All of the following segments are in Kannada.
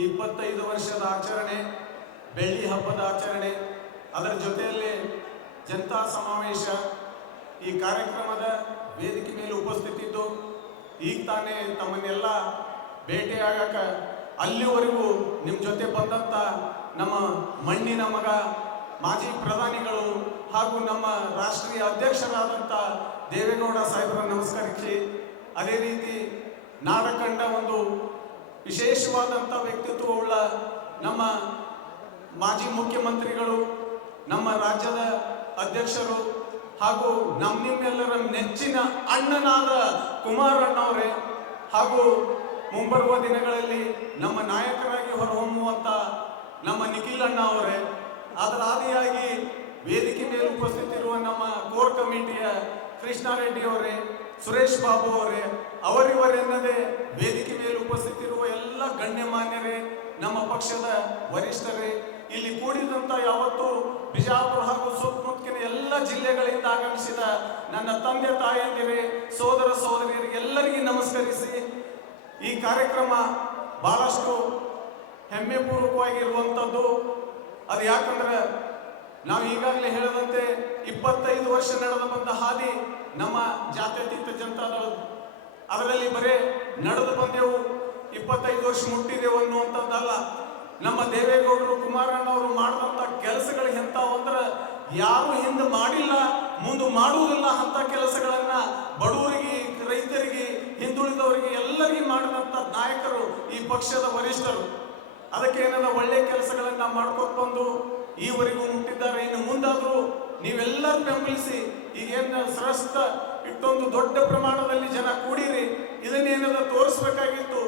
25 ವರ್ಷದ ಆಚರಣೆ, ಬೆಳ್ಳಿ ಹಬ್ಬದ ಆಚರಣೆ, ಅದರ ಜೊತೆಯಲ್ಲಿ ಜನತಾ ಸಮಾವೇಶ, ಈ ಕಾರ್ಯಕ್ರಮದ ವೇದಿಕೆ ಮೇಲೆ ಉಪಸ್ಥಿತಿದ್ದು ಈಗ ತಾನೇ ತಮ್ಮನ್ನೆಲ್ಲ ಭೇಟಿಯಾಗಕ ಅಲ್ಲಿವರೆಗೂ ನಿಮ್ಮ ಜೊತೆ ಬಂದಂಥ ನಮ್ಮ ಮಣ್ಣಿನ ಮಗ ಮಾಜಿ ಪ್ರಧಾನಿಗಳು ಹಾಗೂ ನಮ್ಮ ರಾಷ್ಟ್ರೀಯ ಅಧ್ಯಕ್ಷರಾದಂಥ ದೇವೇಗೌಡ ಸಾಹೇಬರ ನಮಸ್ಕರಿಸಿ, ಅದೇ ರೀತಿ ನಾಡ ಕಂಡ ಒಂದು ವಿಶೇಷವಾದಂಥ ವ್ಯಕ್ತಿತ್ವವುಳ್ಳ ನಮ್ಮ ಮಾಜಿ ಮುಖ್ಯಮಂತ್ರಿಗಳು, ನಮ್ಮ ರಾಜ್ಯದ ಅಧ್ಯಕ್ಷರು ಹಾಗೂ ನಿಮ್ಮೆಲ್ಲರ ನೆಚ್ಚಿನ ಅಣ್ಣನಾದ ಕುಮಾರಣ್ಣವರೇ ಹಾಗೂ ಮುಂಬರುವ ದಿನಗಳಲ್ಲಿ ನಮ್ಮ ನಾಯಕರಾಗಿ ಹೊರಹೊಮ್ಮುವಂಥ ನಮ್ಮ ನಿಖಿಲ್ ಅಣ್ಣ ಅವರೇ, ಅದರ ಆದಿಯಾಗಿ ವೇದಿಕೆ ಮೇಲೆ ಉಪಸ್ಥಿತಿರುವ ನಮ್ಮ ಕೋರ್ ಕಮಿಟಿಯ ಕೃಷ್ಣಾರೆಡ್ಡಿ ಅವರೇ, ಸುರೇಶ್ ಬಾಬು ಅವರೇ, ಅವರಿವರೆನ್ನದೇ ವೇದಿಕೆ ಮೇಲೆ ಉಪಸ್ಥಿತಿರುವ ಎಲ್ಲ ಗಣ್ಯಮಾನ್ಯರೇ, ನಮ್ಮ ಪಕ್ಷದ ವರಿಷ್ಠರೇ, ಇಲ್ಲಿ ಕೂಡಿದಂಥ ಯಾವತ್ತು ಬಿಜಾಪುರ ಹಾಗೂ ಸುತ್ತಮುತ್ತಲಿನ ಎಲ್ಲ ಜಿಲ್ಲೆಗಳಿಂದ ಆಗಮಿಸಿದ ನನ್ನ ತಂದೆ ತಾಯಂದಿರೇ, ಸೋದರ ಸೋದರಿಯರಿಗೆ ಎಲ್ಲರಿಗೂ ನಮಸ್ಕರಿಸಿ, ಈ ಕಾರ್ಯಕ್ರಮ ಬಹಳಷ್ಟು ಹೆಮ್ಮೆ ಪೂರ್ವಕವಾಗಿರುವಂಥದ್ದು. ಅದು ಯಾಕಂದ್ರೆ ನಾವು ಈಗಾಗಲೇ ಹೇಳಿದಂತೆ 25 ವರ್ಷ ನಡೆದು ಬಂದ ಹಾದಿ ನಮ್ಮ ಜಾತ್ಯತೀತ ಜನತಾದಳ, ಅದರಲ್ಲಿ ಬರೇ ನಡೆದು ಬಂದೆವು 25 ವರ್ಷ ಮುಟ್ಟಿದೆವು ಅನ್ನುವಂಥದ್ದಲ್ಲ. ನಮ್ಮ ದೇವೇಗೌಡರು ಕುಮಾರಣ್ಣವರು ಮಾಡಿದಂಥ ಕೆಲಸಗಳು ಎಂಥವು ಅಂದ್ರೆ ಯಾರು ಹಿಂದೆ ಮಾಡಿಲ್ಲ, ಮುಂದೆ ಮಾಡುವುದಿಲ್ಲ ಅಂತ ಕೆಲಸಗಳನ್ನ ಬಡವರಿಗೆ, ರೈತರಿಗೆ, ಹಿಂದುಳಿದವರಿಗೆ ಎಲ್ಲರಿಗೂ ಮಾಡಿದಂಥ ನಾಯಕರು ಈ ಪಕ್ಷದ ವರಿಷ್ಠರು. ಅದಕ್ಕೆ ಏನನ್ನ ಒಳ್ಳೆ ಕೆಲಸಗಳನ್ನ ಮಾಡ್ಕೊಂಡು ಬಂದು ಈವರೆಗೂ ಮುಟ್ಟಿದ್ದಾರೆ. ಇನ್ನು ಮುಂದಾದರೂ ನೀವೆಲ್ಲರೂ ಬೆಂಬಲಿಸಿ, ಈಗೇನು ಸರಸ್ತ ಇಟ್ಟೊಂದು ದೊಡ್ಡ ಪ್ರಮಾಣದಲ್ಲಿ ಜನ ಕೂಡಿರಿ, ಇದನ್ನೇನದ ತೋರಿಸ್ಬೇಕಾಗಿತ್ತು.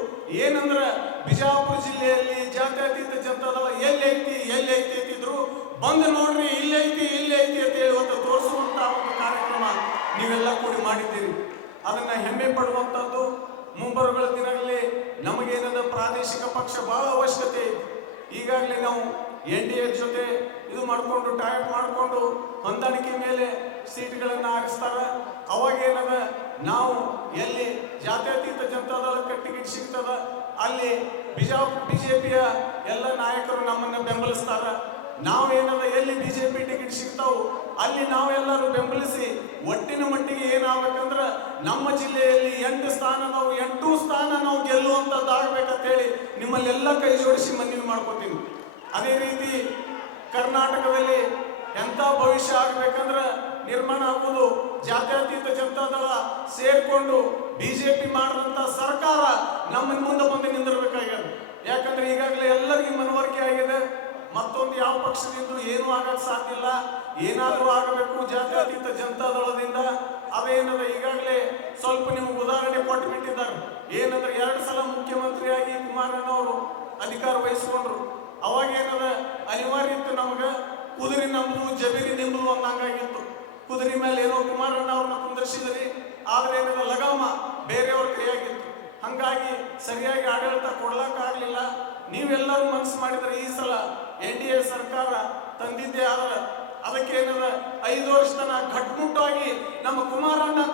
ಏನಂದ್ರೆ ಬಿಜಾಪುರ ಜಿಲ್ಲೆಯಲ್ಲಿ ಜಾತ್ಯತೀತ ಜನತಾದಳ ಎಲ್ಲಿ ಐತಿ ಅಂತಿದ್ರು, ಬಂದು ನೋಡ್ರಿ ಇಲ್ಲಿ ಐತಿ ಅಂತ ಹೇಳುವಂತ ತೋರಿಸುವಂತ ಒಂದು ಕಾರ್ಯಕ್ರಮ ನೀವೆಲ್ಲ ಕೂಡಿ ಮಾಡಿದ್ದೀರಿ. ಅದನ್ನ ಹೆಮ್ಮೆ ಪಡುವಂಥದ್ದು. ಮುಂಬರುವ ದಿನಗಳಲ್ಲಿ ನಮಗೇನದ ಪ್ರಾದೇಶಿಕ ಪಕ್ಷ ಬಹಳ ಅವಶ್ಯಕತೆ ಇದೆ. ಈಗಾಗಲೇ ನಾವು NDA ಜೊತೆ ಇದು ಮಾಡಿಕೊಂಡು ಟೈಪ್ ಮಾಡಿಕೊಂಡು ಹೊಂದಾಣಿಕೆ ಮೇಲೆ ಸೀಟ್ಗಳನ್ನು ಆರಿಸ್ತಾರ. ಅವಾಗೇನದ ನಾವು ಎಲ್ಲಿ ಜಾತ್ಯತೀತ ಜನತಾದಳಕ್ಕೆ ಟಿಕೆಟ್ ಸಿಗ್ತದ ಅಲ್ಲಿ ಬಿಜೆಪಿಯ ಎಲ್ಲ ನಾಯಕರು ನಮ್ಮನ್ನು ಬೆಂಬಲಿಸ್ತಾರ. ನಾವೇನದ ಎಲ್ಲಿ ಬಿಜೆಪಿ ಟಿಕೆಟ್ ಸಿಗ್ತಾವು ಅಲ್ಲಿ ನಾವೆಲ್ಲರೂ ಬೆಂಬಲಿಸಿ ಒಟ್ಟಿನ ಮಟ್ಟಿಗೆ ಏನಾಗಬೇಕಂದ್ರೆ ನಮ್ಮ ಜಿಲ್ಲೆಯಲ್ಲಿ 8 ಸ್ಥಾನ ನಾವು 8 ಸ್ಥಾನ ನಾವು ಗೆಲ್ಲುವಂಥದ್ದಾಗಬೇಕಂತ ಹೇಳಿ ನಿಮ್ಮಲ್ಲೆಲ್ಲ ಕೈ ಜೋಡಿಸಿ ಮನವಿ ಮಾಡ್ಕೋತೀನಿ. ಅದೇ ರೀತಿ ಕರ್ನಾಟಕದಲ್ಲಿ ಎಂಥ ಭವಿಷ್ಯ ಆಗಬೇಕಂದ್ರೆ ನಿರ್ಮಾಣ ಆಗುವುದು ಜಾತ್ಯತೀತ ಜನತಾದಳ ಸೇರ್ಕೊಂಡು ಬಿಜೆಪಿ ಮಾಡಿದಂಥ ಸರ್ಕಾರ ನಮ್ಮ ಮುಂದೆ ಬಂದು ನಿಂದಿರಬೇಕಾಗ್ಯದ. ಯಾಕಂದ್ರೆ ಈಗಾಗಲೇ ಎಲ್ಲರಿಗೂ ಮನವರಿಕೆ ಆಗಿದೆ, ಮತ್ತೊಂದು ಯಾವ ಪಕ್ಷದಿಂದ ಏನೂ ಆಗಕ್ಕೆ ಸಾಧ್ಯ ಇಲ್ಲ, ಏನಾದರೂ ಆಗಬೇಕು ಜಾತ್ಯತೀತ ಜನತಾದಳದಿಂದ. ಅದೇನದ ಈಗಾಗಲೇ ಸ್ವಲ್ಪ ನಿಮ್ಗೆ ಉದಾಹರಣೆ ಕೊಟ್ಟು ಬಿಟ್ಟಿದ್ದಾರೆ. ಏನಂದ್ರೆ 2 ಸಲ ಮುಖ್ಯಮಂತ್ರಿಯಾಗಿ ಕುಮಾರಣ್ಣವರು ಅಧಿಕಾರ ವಹಿಸಿಕೊಂಡ್ರು. ಅವಾಗೇನದ ಅನಿವಾರ್ಯ ಇತ್ತು, ನಮಗೆ ಕುದುರೆ ನಂಬುದು ಜಬೀರಿ ನಿಂಬುದು ಅಂದಂಗಾಗಿತ್ತು. ಕುದುರೆ ಮೇಲೆ ಏನೋ ಕುಮಾರಣ್ಣ ಅವ್ರನ್ನ ಕುಂದರ್ಸಿದ್ರಿ, ಆದ್ರೆ ಏನದ ಲಗಾಮ ಬೇರೆಯವ್ರ ಕೈಯಾಗಿತ್ತು. ಹಂಗಾಗಿ ಸರಿಯಾಗಿ ಆಡಳಿತ ಕೊಡ್ಲಕ್ಕಾಗಲಿಲ್ಲ. ನೀವೆಲ್ಲರೂ ಮನಸ್ಸು ಮಾಡಿದ್ರೆ ಈ ಸಲ NDA ಸರ್ಕಾರ ತಂದಿದ್ದೇ ಆದ್ರೆ ಅದಕ್ಕೆ ಏನದ 5 ವರ್ಷ ತನ ಘಟ್ಮುಟ್ಟಾಗಿ ನಮ್ಮ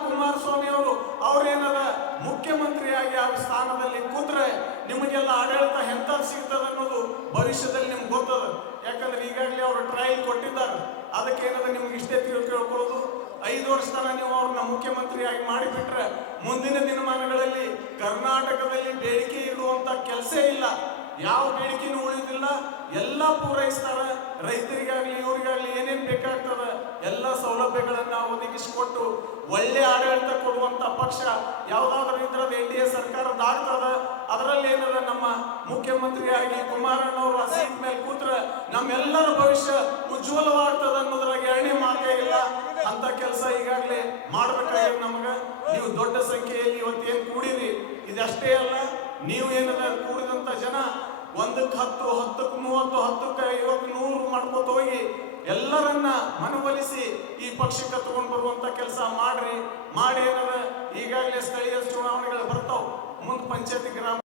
ಕುಮಾರಸ್ವಾಮಿ ಅವರು ಅವ್ರೇನದ ಮುಖ್ಯಮಂತ್ರಿಯಾಗಿ ಆ ಸ್ಥಾನದಲ್ಲಿ ಕೂತ್ರೆ ನಿಮಗೆಲ್ಲ ಆಡಳಿತ ಎಂತ ಸಿಗ್ತದೆ ಅನ್ನೋದು ಭವಿಷ್ಯದಲ್ಲಿ ನಿಮ್ಗೆ ಗೊತ್ತದ. ಯಾಕಂದ್ರೆ ಈಗಾಗಲೇ ಅವರು ಟ್ರಯಲ್ ಕೊಟ್ಟಿದ್ದಾರೆ. ಅದಕ್ಕೆ ಏನದ ನಿಮ್ಗೆ ಇಷ್ಟೇ ಕೇಳ್ಕೊಳ್ಳೋದು, 5 ವರ್ಷ ತನ ನೀವು ಅವ್ರನ್ನ ಮುಖ್ಯಮಂತ್ರಿಯಾಗಿ ಮಾಡಿಬಿಟ್ರೆ ಮುಂದಿನ ದಿನಮಾನಗಳಲ್ಲಿ ಕರ್ನಾಟಕದಲ್ಲಿ ಬೇಡಿಕೆ ಇರುವಂತ ಕೆಲಸ ಇಲ್ಲ, ಯಾವ ಬೇಡಿಕೆನೂ ಉಳಿದಿಲ್ಲ, ಎಲ್ಲ ಪೂರೈಸ್ತಾರ. ರೈತರಿಗಾಗ್ಲಿ ಇವ್ರಿಗಾಗ್ಲಿ ಏನೇನ್ ಬೇಕಾಗ್ತದ ಎಲ್ಲ ಸೌಲಭ್ಯಗಳನ್ನ ಒದಗಿಸಿಕೊಟ್ಟು ಒಳ್ಳೆ ಆಡಳಿತ ಕೊಡುವಂತ ಪಕ್ಷ ಯಾವ್ದಾದ್ರು ಇದ್ರದ NDA ಸರ್ಕಾರದಾಗ್ತದ. ಅದರಲ್ಲಿ ಏನದ ನಮ್ಮ ಮುಖ್ಯಮಂತ್ರಿಯಾಗಿ ಕುಮಾರಣ್ಣವರು ಸೀಟ್ ಮೇಲೆ ಕೂತ್ರೆ ನಮ್ಮೆಲ್ಲರ ಭವಿಷ್ಯ ಉಜ್ವಲವಾಗ್ತದ ಅನ್ನೋದ್ರಾಗ ಎರಡನೇ ಮಾತೇ ಇಲ್ಲ. ಅಂತ ಕೆಲಸ ಈಗಾಗಲೇ ಮಾಡ್ಬೇಕಾಗಿದೆ ನಮಗ. ನೀವು ದೊಡ್ಡ ಸಂಖ್ಯೆಯಲ್ಲಿ ಇವತ್ತೇನ್ ಕೂಡಿರಿ, ಇದಷ್ಟೇ ಅಲ್ಲ, ನೀವು ಏನದ ಕೂಡಿದಂತ ಜನ 1ಕ್ಕೆ 10, 10ಕ್ಕೆ 30, 10ಕ್ಕೆ 50, 100 ಮಾಡ್ಕೋತ ಹೋಗಿ ಎಲ್ಲರನ್ನ ಮನವೊಲಿಸಿ ಈ ಪಕ್ಷಕ್ಕೆ ತಗೊಂಡು ಬರುವಂತ ಕೆಲಸ ಮಾಡಿ ಏನದ ಈಗಾಗಲೇ ಸ್ಥಳೀಯ ಚುನಾವಣೆಗಳು ಬರ್ತಾವ, ಮುಂದೆ ಪಂಚಾಯತಿ ಗ್ರಾಮ